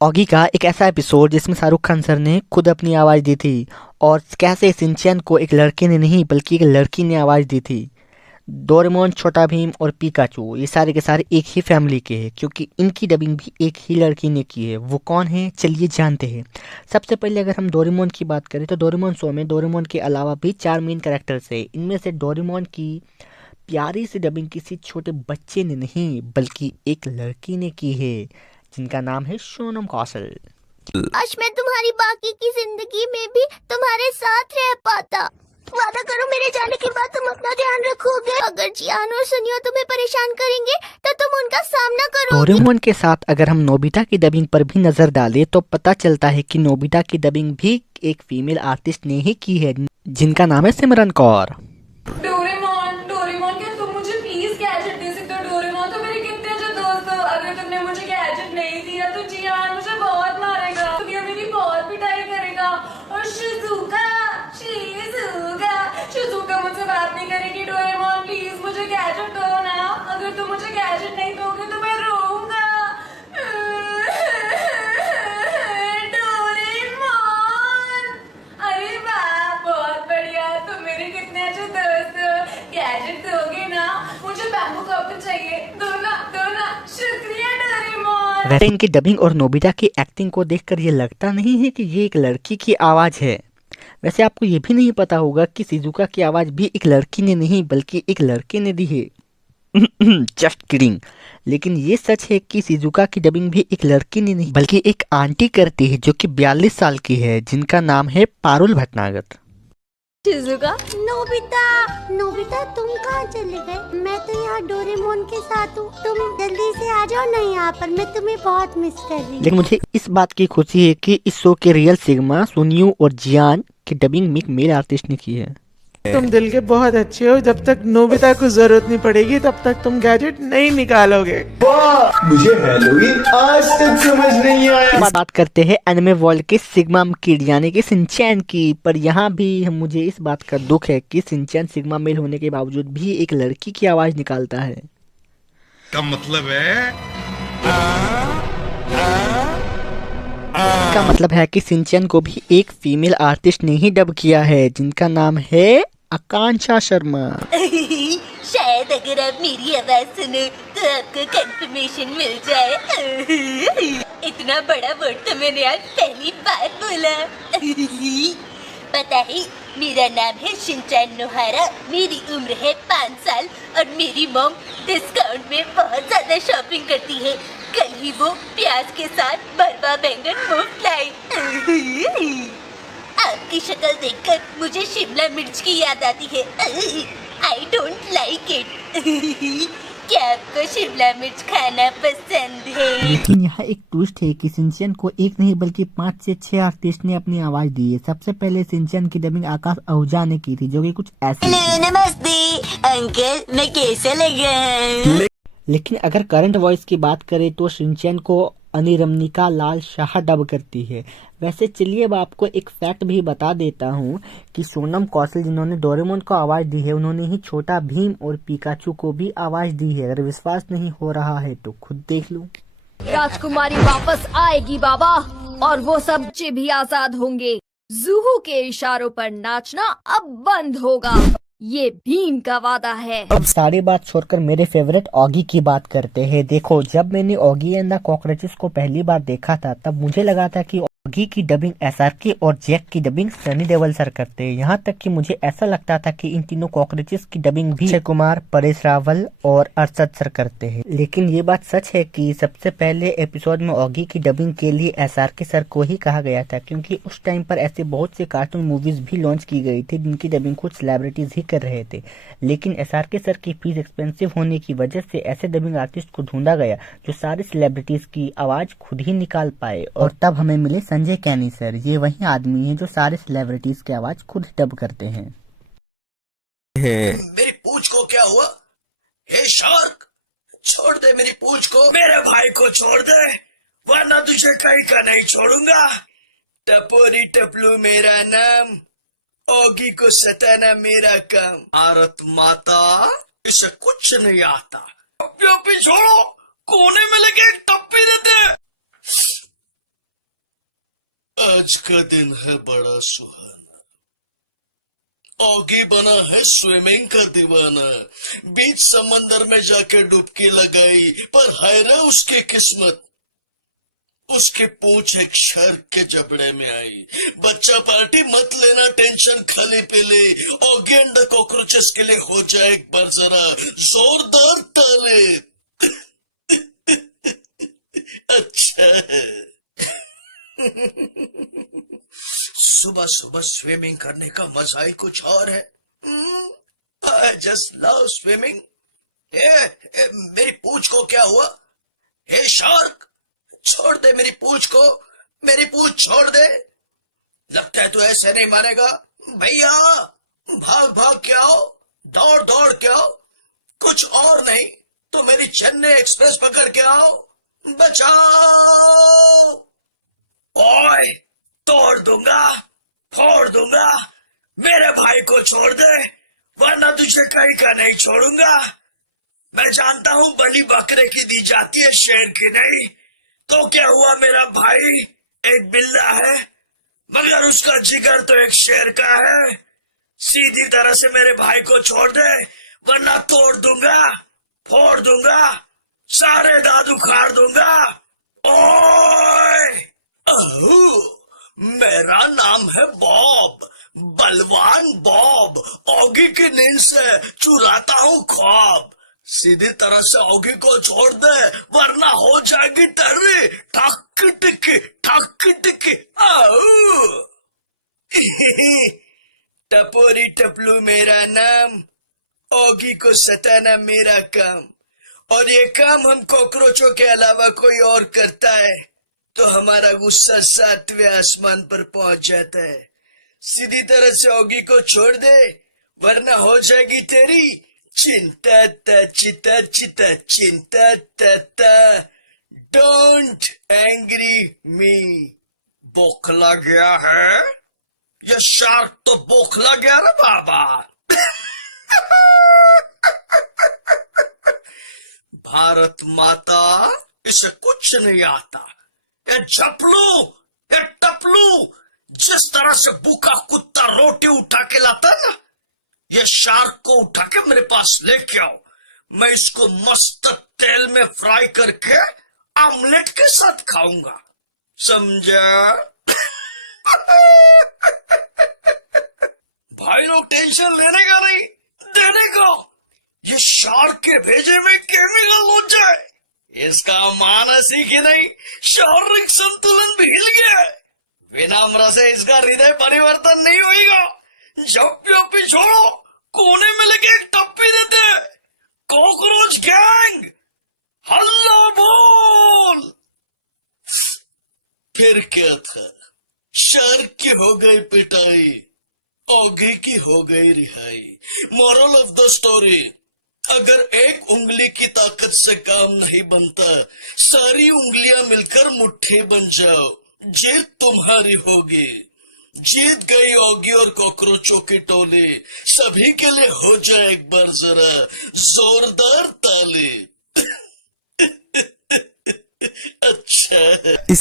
Oggy का एक ऐसा एपिसोड जिसमें शाहरुख खान सर ने खुद अपनी आवाज़ दी थी और कैसे शिनचैन को एक लड़के ने नहीं बल्कि एक लड़की ने आवाज़ दी थी। डोरेमोन, छोटा भीम और पीकाचू ये सारे के सारे एक ही फैमिली के हैं क्योंकि इनकी डबिंग भी एक ही लड़की ने की है। वो कौन है चलिए जानते हैं। सबसे पहले अगर हम डोरेमोन की बात करें तो डोरेमोन शो में डोरेमोन के अलावा भी 4 मेन कैरेक्टर्स हैं। इनमें से डोरेमोन की प्यारी सी डबिंग किसी छोटे बच्चे ने नहीं बल्कि एक लड़की ने की है जिनका नाम है सोनम कौशल। काश मैं तुम्हारी बाकी की जिंदगी में भी तुम्हारे साथ रह पाता। वादा करो मेरे जाने के बाद तुम अपना ध्यान रखोगे। अगर जियान और सुनियो तुम्हें परेशान करेंगे तो तुम उनका सामना करोगे। डोरेमोन के साथ अगर हम नोबिता की डबिंग पर भी नजर डालें तो पता चलता है कि नोबिता की डबिंग भी एक फीमेल आर्टिस्ट ने ही की है जिनका नाम है सिमरन कौर। डोरेमोन डोरेमोन क्या तुम मुझे प्लीज गैजेट दे सकते हो? डोरेमोन तो मेरे कितने अच्छे दोस्त हो। अगर तुमने मुझे गैजेट नहीं दिया तो जियान मुझे बहुत मारेगा, दुनिया मेरी बहुत पिटाई करेगा। और शिजुका शिजुका शिजुका मुझसे बात नहीं करेगी। डोरेमोन प्लीज मुझे गैजेट दो ना। अगर तुम मुझे गैजेट नहीं दोगे तो मैं रोऊंगा। डोरेमोन अरे वाह बहुत बढ़िया, तुम मेरे कितने अच्छे दोस्त हो। गैजेट दोगे ना? मुझे बैम्बू कॉपी चाहिए। दो ना शुक्रिया डोरेमोन। वैसे इनकी डबिंग और नोबिता की एक्टिंग को देखकर ये लगता नहीं है कि ये एक लड़की की आवाज़ है। वैसे आपको ये भी नहीं पता होगा कि शिजुका की आवाज़ भी एक लड़की ने नहीं बल्कि एक लड़के ने दी है। Just kidding. लेकिन ये सच है कि शिजुका की डबिंग भी एक लड़की ने नहीं बल्कि एक आंटी करती है जो कि 42 साल की है जिनका नाम है Parul Bhatnagar. Shizuka Nobita Nobita तुम कहाँ चले गए? मैं तो यहाँ डोरेमोन के साथ हूँ। तुम जल्दी से आ जाओ ना यहाँ पर, मैं तुम्हें बहुत मिस कर रही हूँ। लेकिन मुझे इस बात की खुशी है कि इस शो के रियल सिग्मा सुनियो और जियान की डबिंग एक मेल आर्टिस्ट ने की है। तुम दिल के बहुत अच्छे हो। जब तक नोबिता को जरूरत नहीं पड़ेगी तब तक तुम गैजेट नहीं निकालोगे। मुझे हैलोवीन आज तक समझ नहीं आया। बात करते हैं एनिमे वर्ल्ड के सिग्मा किड यानी कि शिनचैन की। पर यहाँ भी मुझे इस बात का दुख है कि शिनचैन सिग्मा मेल होने के बावजूद भी एक लड़की की आवाज निकालता है। का मतलब है इसका मतलब है कि शिनचैन को भी एक फीमेल आर्टिस्ट ने ही डब किया है जिनका नाम है आकांक्षा शर्मा। शायद अगर आप मेरी आवाज सुनो तो आपको कंफर्मेशन मिल जाए। इतना बड़ा वर्ड तो मैंने आज पहली बार बोला। पता है मेरा नाम है शिनचैन नोहारा, मेरी उम्र है 5 साल और मेरी मॉम डिस्काउंट में बहुत ज्यादा शॉपिंग करती है। कल ही वो प्याज के साथ भरवा बैंगन मुफ्त लाई। आपकी शक्ल देखकर मुझे शिमला मिर्च की याद आती है। I don't like it. क्या आपको शिमला मिर्च खाना पसंद है? लेकिन यहाँ एक ट्विस्ट है कि शिनचैन को एक नहीं बल्कि 5 से 6 आर्टिस्ट ने अपनी आवाज दी है। सबसे पहले शिनचैन की डबिंग आकाश आहूजा ने की थी जो कि कुछ ऐसे। हेलो नमस्ते अंकल, मैं कैसा लगा? लेकिन अगर करंट वॉइस की बात करें तो शिनचैन को अनिरमनिका लाल शाह डब करती है। वैसे चलिए अब आपको एक फैक्ट भी बता देता हूँ कि सोनम कौशल जिन्होंने डोरेमोन को आवाज दी है उन्होंने ही छोटा भीम और पीकाचू को भी आवाज दी है। अगर विश्वास नहीं हो रहा है तो खुद देख लो। राजकुमारी वापस आएगी बाबा, और वो सब बच्चे भी आजाद होंगे। जूहू के इशारों पर नाचना अब बंद होगा, ये भीम का वादा है। अब सारी बात छोड़कर मेरे फेवरेट ऑगी की बात करते हैं। देखो, जब मैंने ऑगी एंड द कॉकरोचेस को पहली बार देखा था तब मुझे लगा था कि ऑगी की डबिंग एसआरके और जैक की डबिंग सनी देओल सर करते हैं। यहाँ तक कि मुझे ऐसा लगता था कि इन तीनों कॉकरोचेस की डबिंग भी अक्षय कुमार, परेश रावल और अरशद सर करते हैं। लेकिन ये बात सच है कि सबसे पहले एपिसोड में ऑगी की डबिंग के लिए एसआरके सर को ही कहा गया था क्योंकि उस टाइम पर ऐसे बहुत से कार्टून मूवीज भी लॉन्च की गई थी जिनकी डबिंग कुछ सेलिब्रिटीज ही कर रहे थे। लेकिन एसआरके सर की फीस एक्सपेंसिव होने की वजह से ऐसे डबिंग आर्टिस्ट को ढूंढा गया जो सारे सेलिब्रिटीज की आवाज खुद ही निकाल पाए और तब हमें मिले संजय कैनी सर। ये वही आदमी है जो सारे सेलिब्रिटीज की आवाज खुद डब करते हैं। मेरी पूंछ को क्या हुआ? हे शार्क, छोड़ दे मेरी पूंछ को। मेरे भाई को छोड़ दे वरना तुझे कहीं का नहीं छोड़ूंगा। टपोरी टपलू मेरा नाम, ऑगी को सताना मेरा काम। भारत माता, इसे कुछ नहीं आता। टप्पी छोड़ो, कोने में लगे एक टप्पी देते। आज का दिन है बड़ा सुहाना। ऑगी बना है स्विमिंग का दीवाना। बीच समंदर में जाके डुबकी लगाई, पर हाय रे उसकी किस्मत, उसकी पूंछ एक शार्क के जबड़े में आई। बच्चा पार्टी मत लेना, टेंशन खाली पे ले। ऑगी एंड द कॉकरोचेस के लिए हो जाए एक बार जरा जोरदार ताले। अच्छा है। सुबह सुबह स्विमिंग करने का मजा ही कुछ और है। I just love swimming. मेरी पूंछ को क्या हुआ? हे शार्क, छोड़ दे मेरी पूंछ को, मेरी पूंछ छोड़ दे। लगता है तू ऐसे नहीं मारेगा। भैया भाग भाग के आओ, दौड़ दौड़ के आओ, कुछ और नहीं तो मेरी चेन्नई एक्सप्रेस पकड़ के आओ, बचाओ। ओए, तोड़ दूंगा, फोड़ दूंगा, मेरे भाई को छोड़ दे वरना तुझे कहीं का नहीं छोड़ूंगा। मैं जानता हूं बलि बकरे की दी जाती है, शेर की नहीं। तो क्या हुआ, मेरा भाई एक बिल्ला है मगर उसका जिगर तो एक शेर का है। सीधी तरह से मेरे भाई को छोड़ दे वरना तोड़ दूंगा, फोड़ दूंगा, सारे दांत उखाड़ दूंगा। ओए, मेरा नाम है बॉब, बलवान बॉब। ऑगी की नींद से चुराता हूँ ख्वाब। सीधी तरह से ऑगी को छोड़ दे वरना हो जाएगी तेरी ठक टिकी ठक टिकी। टपोरी टपलू मेरा नाम, ऑगी को सताना मेरा काम। और ये काम हम कॉकरोचों के अलावा कोई और करता है तो हमारा गुस्सा 7वें आसमान पर पहुंच जाता है। सीधी तरह से ऑगी को छोड़ दे वरना हो जाएगी तेरी चिंता ता चिता चिता चिंता ता। डोंट एंग्री मी। बोखला गया है ये शार्क, तो बोखला गया रे बाबा। भारत माता, इसे कुछ नहीं आता। ये झपलू, ये टपलू, जिस तरह से भूखा कुत्ता रोटी उठा के लाता ना, ये शार्क को उठा के मेरे पास लेके आओ। मैं इसको मस्त तेल में फ्राई करके आमलेट के साथ खाऊंगा, समझा? भाई लोग टेंशन लेने का नहीं, देने का। ये शार्क के भेजे में केमिकल हो जाए, इसका मानसिक ही नहीं शारीरिक संतुलन भी हिल गया है। विनम्र से इसका हृदय परिवर्तन नहीं होगा। जप्पी छोड़ो, कोने में लगे एक टप्पी देते। कॉकरोच गैंग हल्ला बोल। फिर क्या था, शार्क की हो गई पिटाई, ऑगी की हो गई रिहाई। मोरल ऑफ द स्टोरी, अगर एक उंगली की ताकत से काम नहीं बनता, सारी उंगलियां मिलकर मुट्ठी बन जाओ, जीत तुम्हारी होगी। जीत गई ऑगी और कॉकरोचों की टोली। सभी के लिए हो जाए एक बार जरा जोरदार ताली। अच्छा है।